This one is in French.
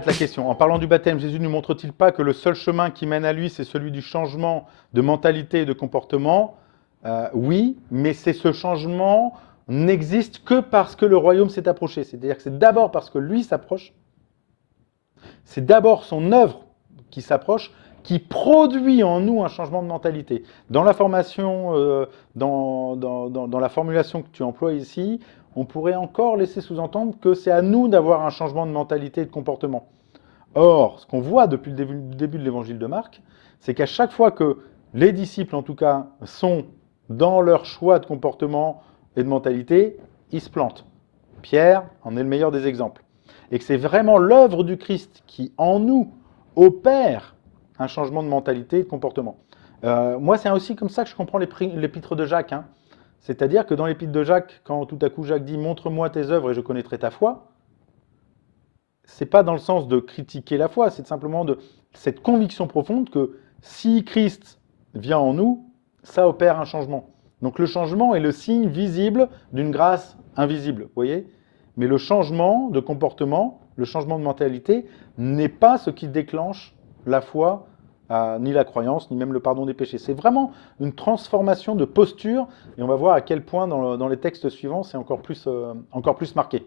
fait la question. En parlant du baptême, Jésus ne nous montre-t-il pas que le seul chemin qui mène à lui, c'est celui du changement de mentalité et de comportement? Oui, mais ce changement n'existe que parce que le royaume s'est approché. C'est-à-dire que c'est d'abord parce que lui s'approche, c'est d'abord son œuvre qui s'approche, qui produit en nous un changement de mentalité. Dans la formation, dans la formulation que tu emploies ici, on pourrait encore laisser sous-entendre que c'est à nous d'avoir un changement de mentalité et de comportement. Or, ce qu'on voit depuis le début de l'évangile de Marc, c'est qu'à chaque fois que les disciples, en tout cas, sont dans leur choix de comportement et de mentalité, ils se plantent. Pierre en est le meilleur des exemples. Et que c'est vraiment l'œuvre du Christ qui, en nous, opère un changement de mentalité et de comportement. Moi, c'est aussi comme ça que je comprends l'épître de Jacques. Hein. C'est-à-dire que dans l'épître de Jacques, quand tout à coup Jacques dit « Montre-moi tes œuvres et je connaîtrai ta foi », c'est pas dans le sens de critiquer la foi, c'est simplement de cette conviction profonde que si Christ vient en nous, ça opère un changement. Donc le changement est le signe visible d'une grâce invisible, vous voyez? Mais le changement de comportement, le changement de mentalité n'est pas ce qui déclenche la foi, ni la croyance, ni même le pardon des péchés. C'est vraiment une transformation de posture, et on va voir à quel point dans les textes suivants c'est encore plus marqué.